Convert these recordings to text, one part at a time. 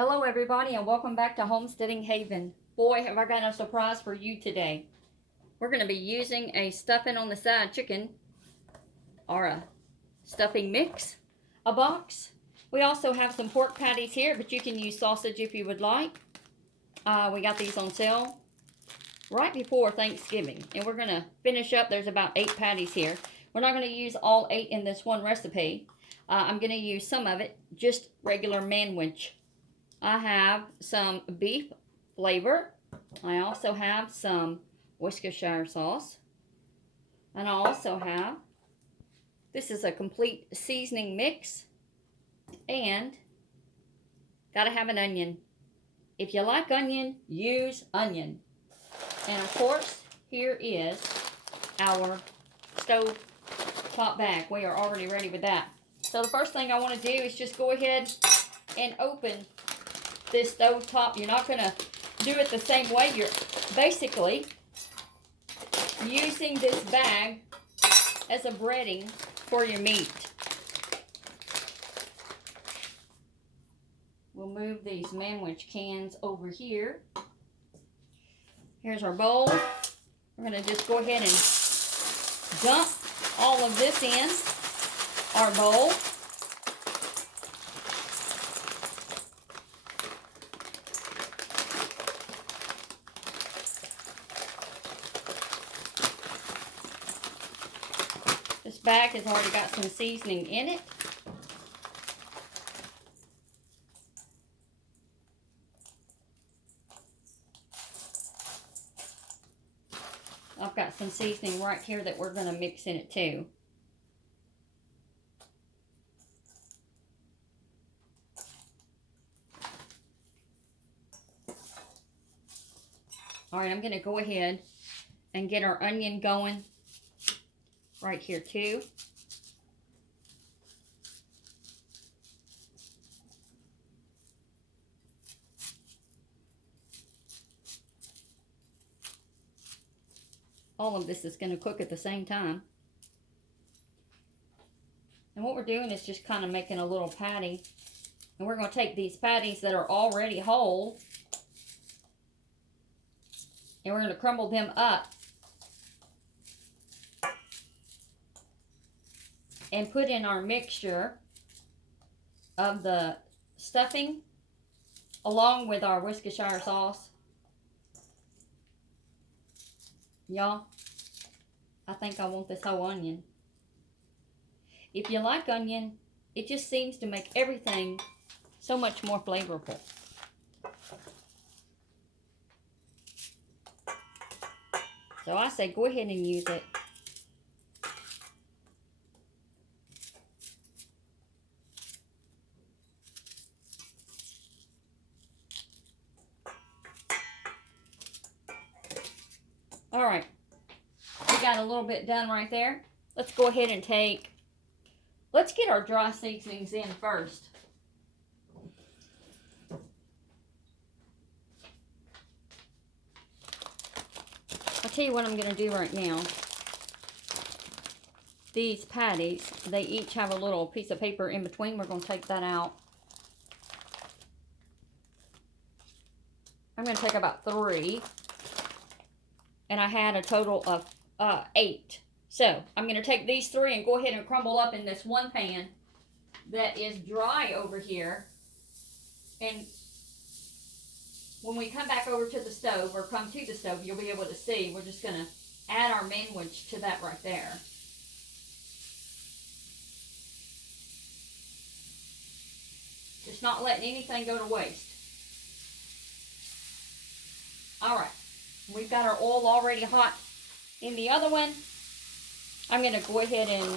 Hello everybody and welcome back to Homesteading Haven. Boy, have I got a surprise for you today. We're going to be using a stuffing on the side chicken or a stuffing mix, a box. We also have some pork patties here, but you can use sausage if you would like. We got these on sale right before Thanksgiving, and we're going to finish up. There's about 8 patties here. We're not going to use all 8 in this one recipe. I'm going to use some of it, just regular Manwich. I have some beef flavor. I also have some Worcestershire sauce. And I also have, this is a complete seasoning mix. And gotta have an onion. If you like onion, use onion. And of course, here is our stove top bag. We are already ready with that. So the first thing I want to do is just go ahead and open this stove top. You're not going to do it the same way. You're basically using this bag as a breading for your meat. We'll move these Manwich cans over here. Here's our bowl. We're going to just go ahead and dump all of this in our bowl. This bag has already got some seasoning in it. I've got some seasoning right here that we're going to mix in it too. Alright, I'm going to go ahead and get our onion going right here too. All of this is going to cook at the same time. And what we're doing is just kind of making a little patty. And we're going to take these patties that are already whole and we're going to crumble them up and put in our mixture of the stuffing along with our Worcestershire sauce. Y'all, I think I want this whole onion. If you like onion, it just seems to make everything so much more flavorful. So I say go ahead and use it. Alright, we got a little bit done right there. Let's go ahead and let's get our dry seasonings in first. I'll tell you what I'm going to do right now. These patties, they each have a little piece of paper in between. We're going to take that out. I'm going to take about 3. And I had a total of 8. So I'm going to take these 3 and go ahead and crumble up in this one pan that is dry over here. And when we come back over to the stove, or come to the stove, you'll be able to see. We're just going to add our Manwich to that right there. Just not letting anything go to waste. Alright. We've got our oil already hot in the other one. I'm going to go ahead and,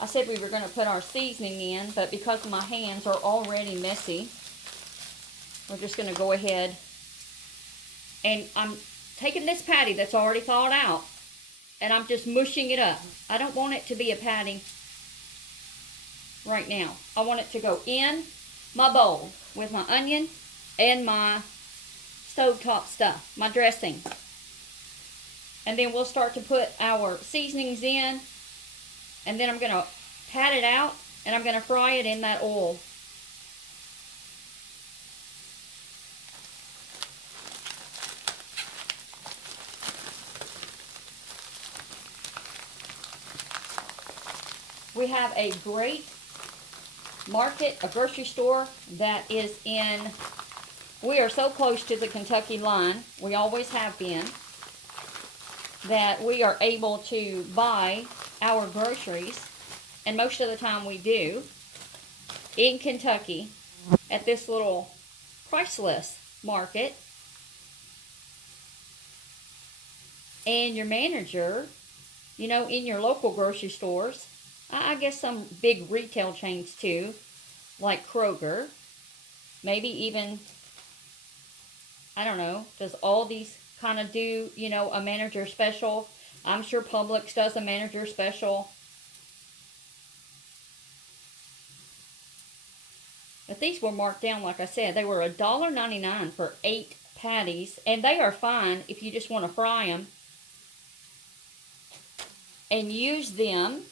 I said we were going to put our seasoning in, but because my hands are already messy, we're just going to go ahead and I'm taking this patty that's already thawed out and I'm just mushing it up. I don't want it to be a patty right now. I want it to go in my bowl with my onion and my stovetop stuff, my dressing. And then we'll start to put our seasonings in, and then I'm going to pat it out and I'm going to fry it in that oil. We have a great market, a grocery store that is in, we are so close to the Kentucky line, we always have been, that we are able to buy our groceries, and most of the time we do, in Kentucky at this little priceless market. And your manager, you know, in your local grocery stores, I guess some big retail chains too, like Kroger, maybe even, I don't know, does Aldi's kind of do, you know, a manager special? I'm sure Publix does a manager special. But these were marked down, like I said. They were $1.99 for 8 patties. And they are fine if you just want to fry them and use them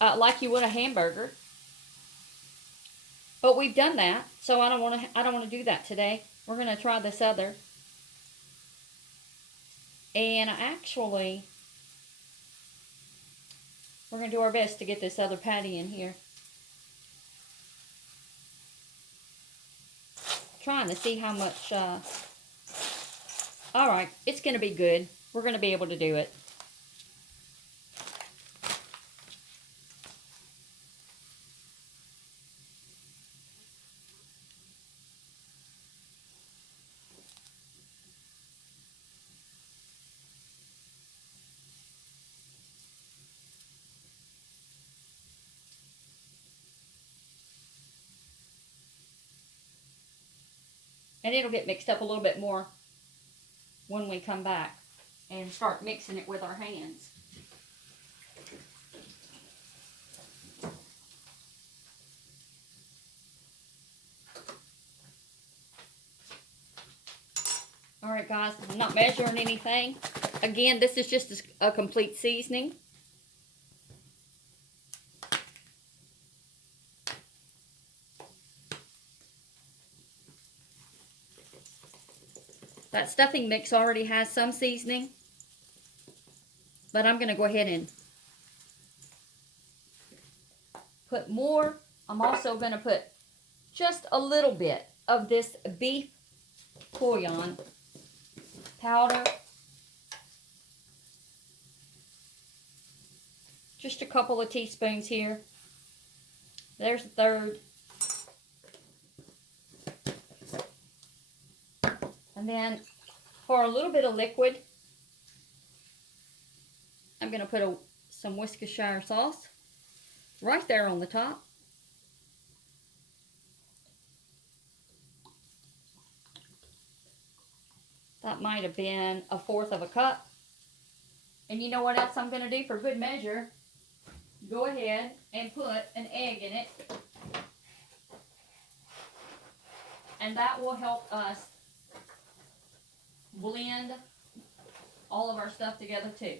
like you would a hamburger. But we've done that, so I don't want to do that today. We're going to try this other. And actually, we're going to do our best to get this other patty in here. Trying to see how much, all right, it's going to be good. We're going to be able to do it. And it'll get mixed up a little bit more when we come back and start mixing it with our hands. All right, guys, I'm not measuring anything. Again, this is just a complete seasoning. That stuffing mix already has some seasoning, but I'm going to go ahead and put more. I'm also going to put just a little bit of this beef bouillon powder. Just a couple of teaspoons here. There's a third. And then for a little bit of liquid, I'm going to put some Worcestershire sauce right there on the top. That might have been 1/4 of a cup. And you know what else I'm going to do for good measure? Go ahead and put an egg in it. And that will help us blend all of our stuff together too.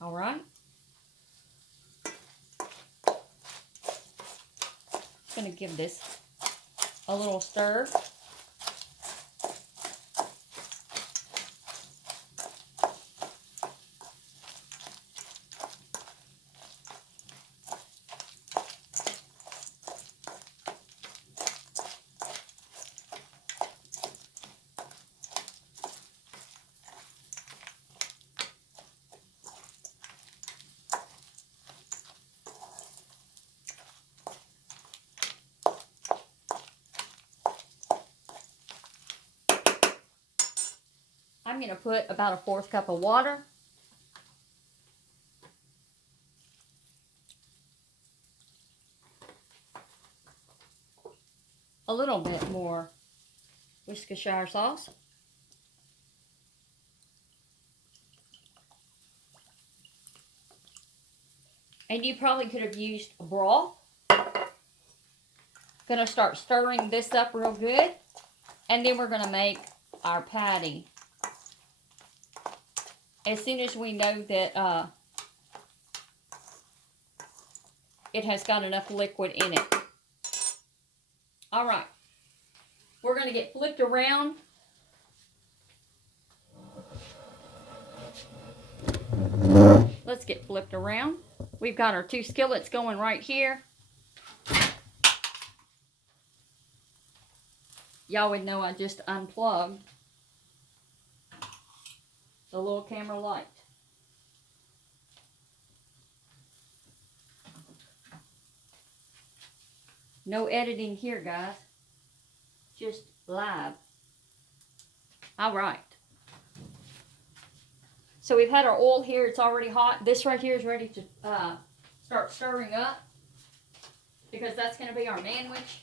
All right. Just going to give this a little stir. I'm going to put about 1/4 cup of water. A little bit more Worcestershire sauce. And you probably could have used a broth. Gonna start stirring this up real good. And then we're gonna make our patty. As soon as we know that it has got enough liquid in it. All right. We're going to get flipped around. Let's get flipped around. We've got our 2 skillets going right here. Y'all would know I just unplugged the little camera light. No editing here, guys. Just live. All right. So we've had our oil here. It's already hot. This right here is ready to start stirring up because that's going to be our manwich.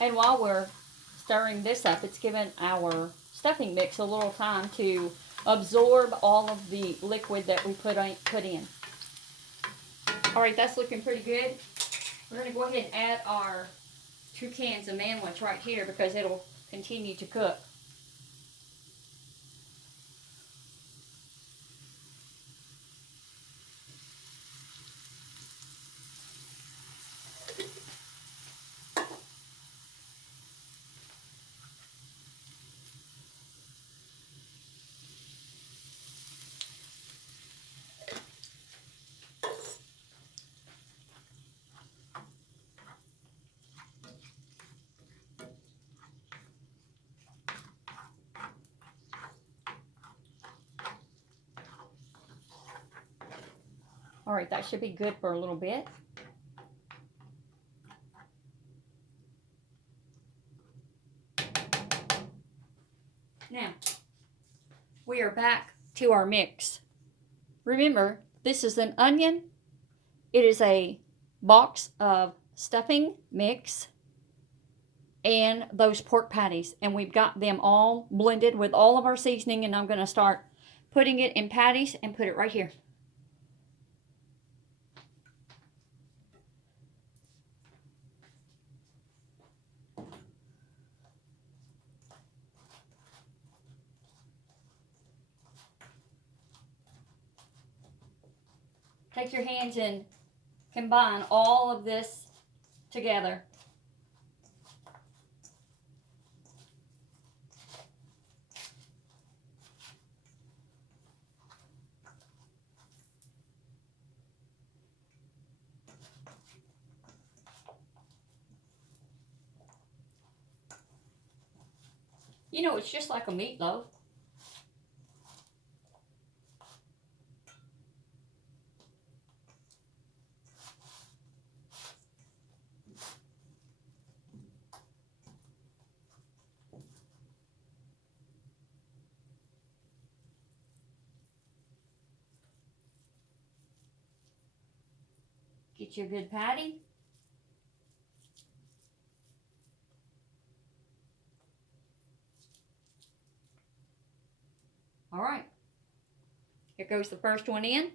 And while we're stirring this up, it's given our stuffing mix a little time to absorb all of the liquid that we put in. All right, that's looking pretty good. We're going to go ahead and add our 2 cans of manwich right here because it'll continue to cook. All right, that should be good for a little bit. Now, we are back to our mix. Remember, this is an onion. It is a box of stuffing mix and those pork patties. And we've got them all blended with all of our seasoning. And I'm going to start putting it in patties and put it right here. Take your hands and combine all of this together. You know, it's just like a meatloaf. Get you a good patty. All right. Here goes the first one in.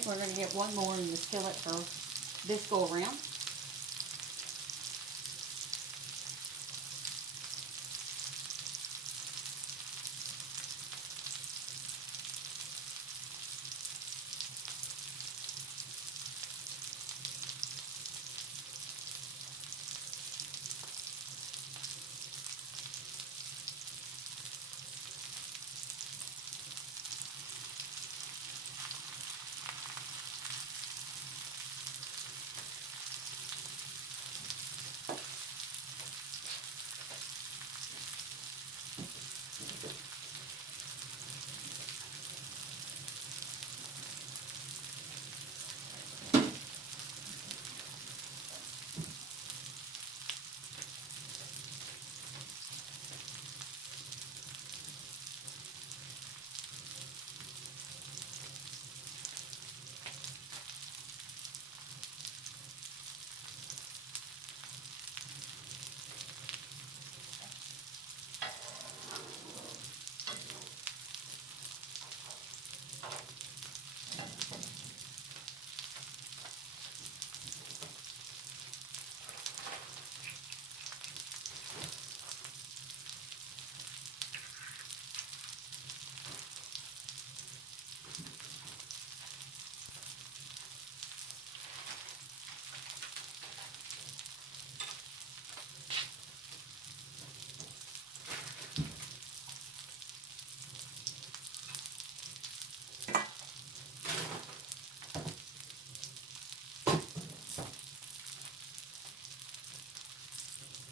think we're going to get one more in the skillet for this go around.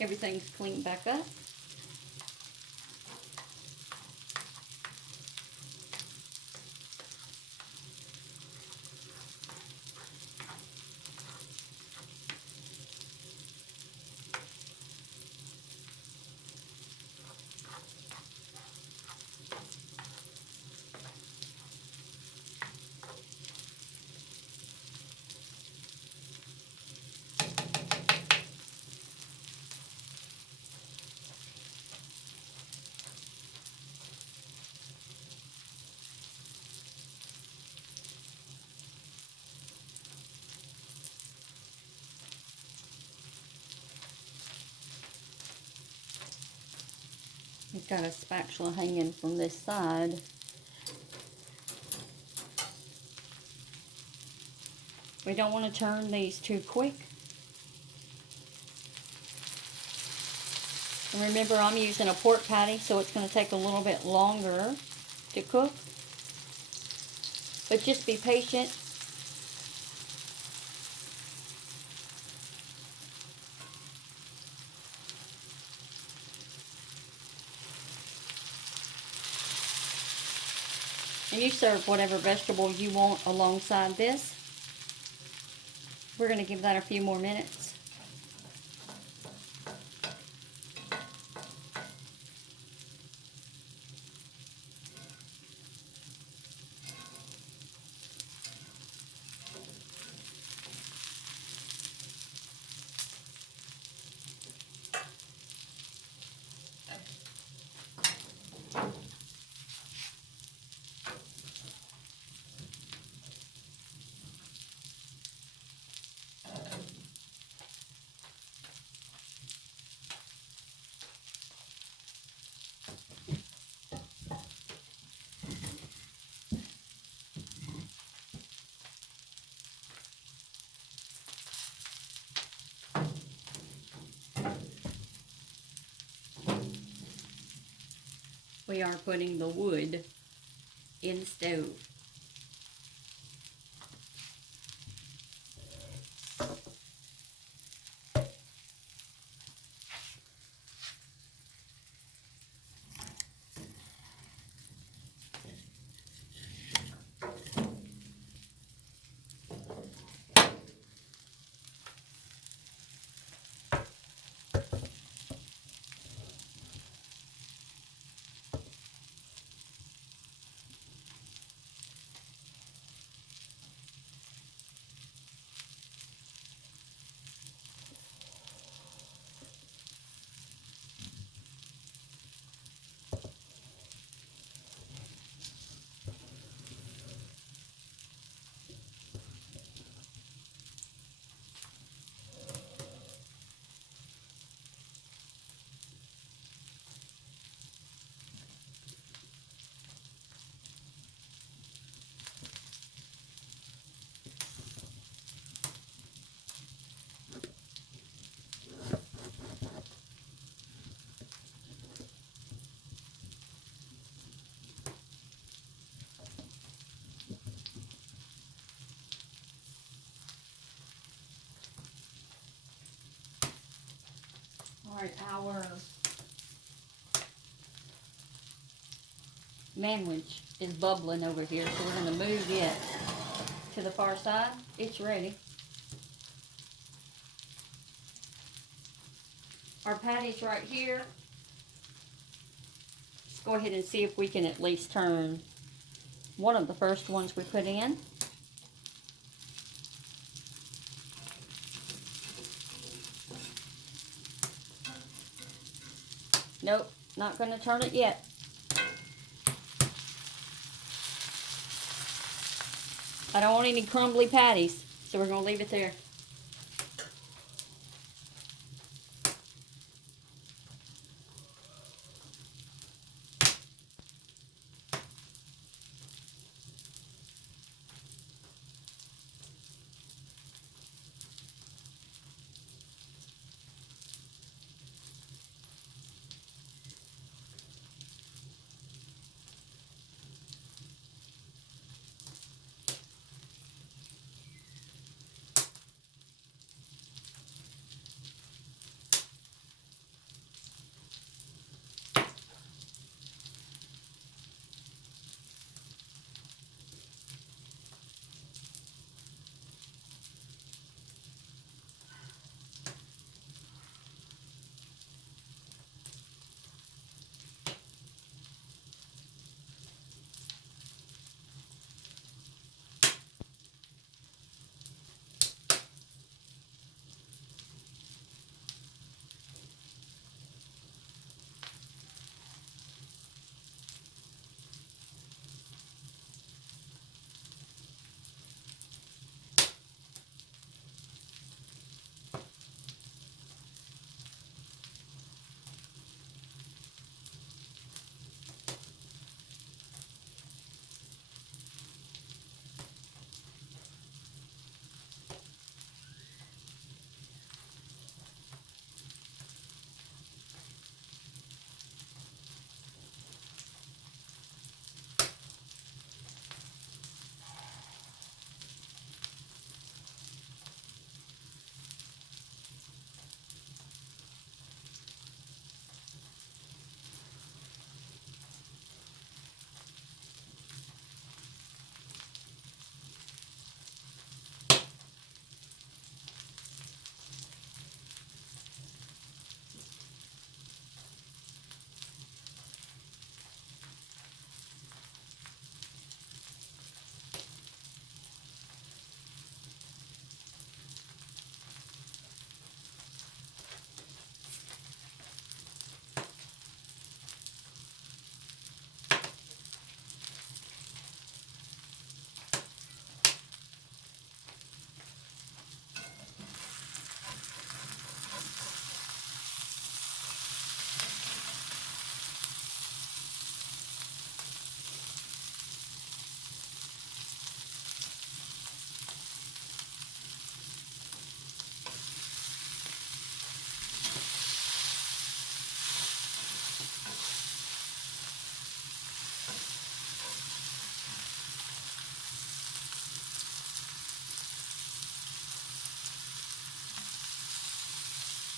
Everything's cleaned back up. We've got a spatula hanging from this side. We don't want to turn these too quick. And remember, I'm using a pork patty, so it's going to take a little bit longer to cook. But just be patient. And you serve whatever vegetable you want alongside this. We're going to give that a few more minutes. We are putting the wood in the stove. Alright, our Manwich is bubbling over here, so we're going to move it to the far side. It's ready. Our patty's right here. Let's go ahead and see if we can at least turn one of the first ones we put in. Nope, not going to turn it yet. I don't want any crumbly patties, so we're going to leave it there.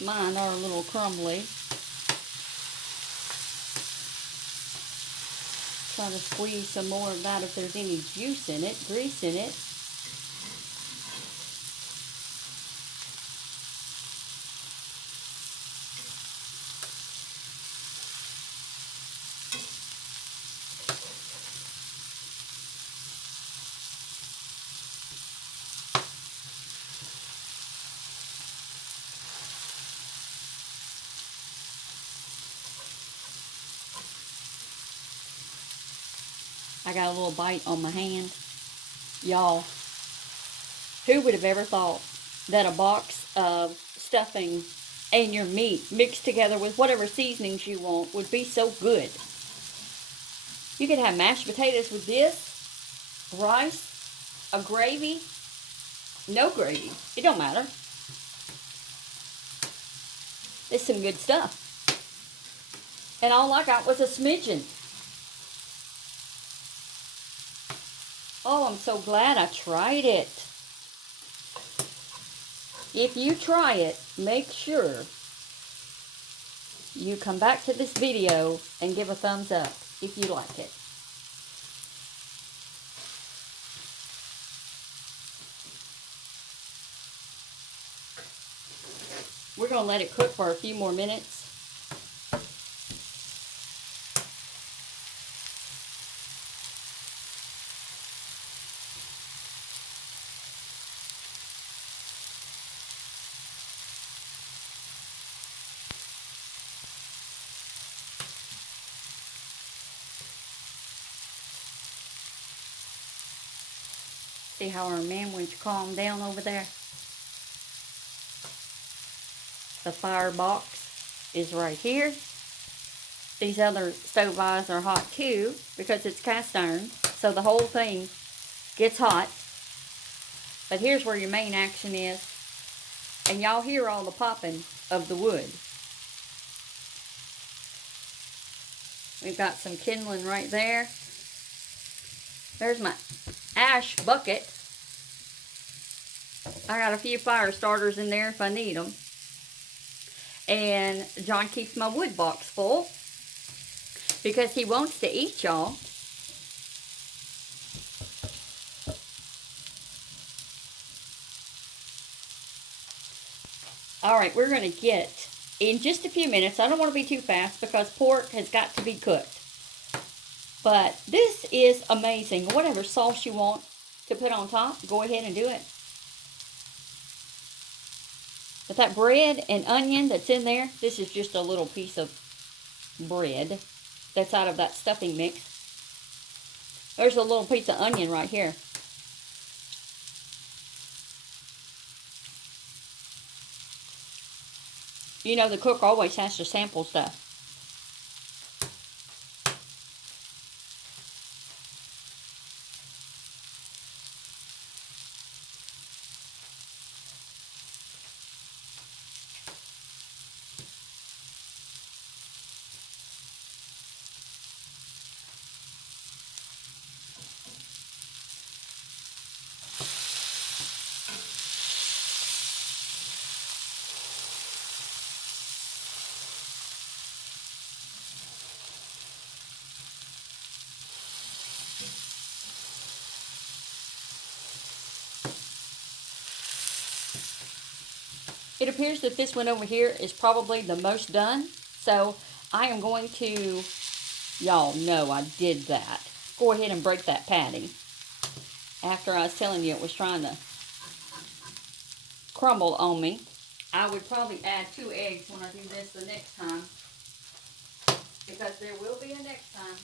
Mine are a little crumbly. Try to squeeze some more of that if there's any juice in it, grease in it. I got a little bite on my hand. Y'all, who would have ever thought that a box of stuffing and your meat mixed together with whatever seasonings you want would be so good? You could have mashed potatoes with this, rice, a gravy, no gravy. It don't matter. It's some good stuff. And all I got was a smidgen. Oh, I'm so glad I tried it. If you try it, make sure you come back to this video and give a thumbs up if you like it. We're going to let it cook for a few more minutes. See how our Manwich calmed down over there? The fire box is right here. These other stove eyes are hot too because it's cast iron, so the whole thing gets hot. But here's where your main action is, and y'all hear all the popping of the wood. We've got some kindling right there. There's my ash bucket. I got a few fire starters in there if I need them. And John keeps my wood box full because he wants to eat, y'all. Alright, we're going to get, in just a few minutes, I don't want to be too fast because pork has got to be cooked. But this is amazing. Whatever sauce you want to put on top, go ahead and do it. But that bread and onion that's in there, this is just a little piece of bread that's out of that stuffing mix. There's a little piece of onion right here. You know, the cook always has to sample stuff. It appears that this one over here is probably the most done. So I am going to, y'all know I did that. Go ahead and break that patty. After I was telling you it was trying to crumble on me. I would probably add 2 eggs when I do this the next time. Because there will be a next time.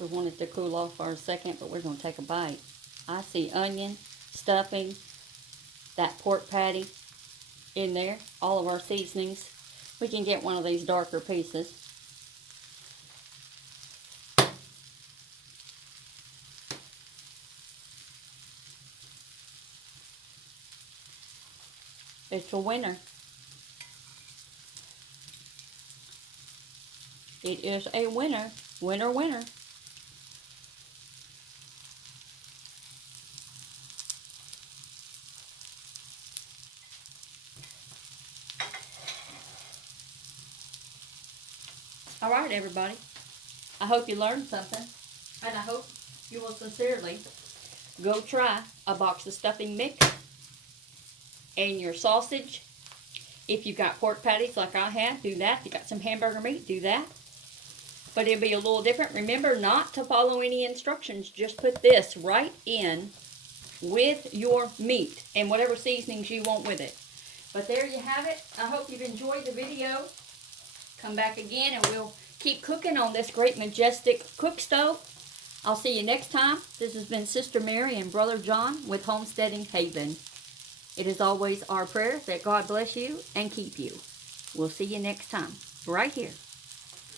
We want it to cool off for a second, but we're going to take a bite. I see onion, stuffing, that pork patty in there, all of our seasonings. We can get one of these darker pieces. It's a winner. It is a winner. Winner, winner. All right, everybody. I hope you learned something, and I hope you will sincerely go try a box of stuffing mix and your sausage. If you've got pork patties like I have, do that. If you got some hamburger meat, do that. But it'll be a little different. Remember not to follow any instructions. Just put this right in with your meat and whatever seasonings you want with it. But there you have it. I hope you've enjoyed the video. Come back again and we'll keep cooking on this great majestic cook stove. I'll see you next time. This has been Sister Mary and Brother John with Homesteading Haven. It is always our prayer that God bless you and keep you. We'll see you next time, right here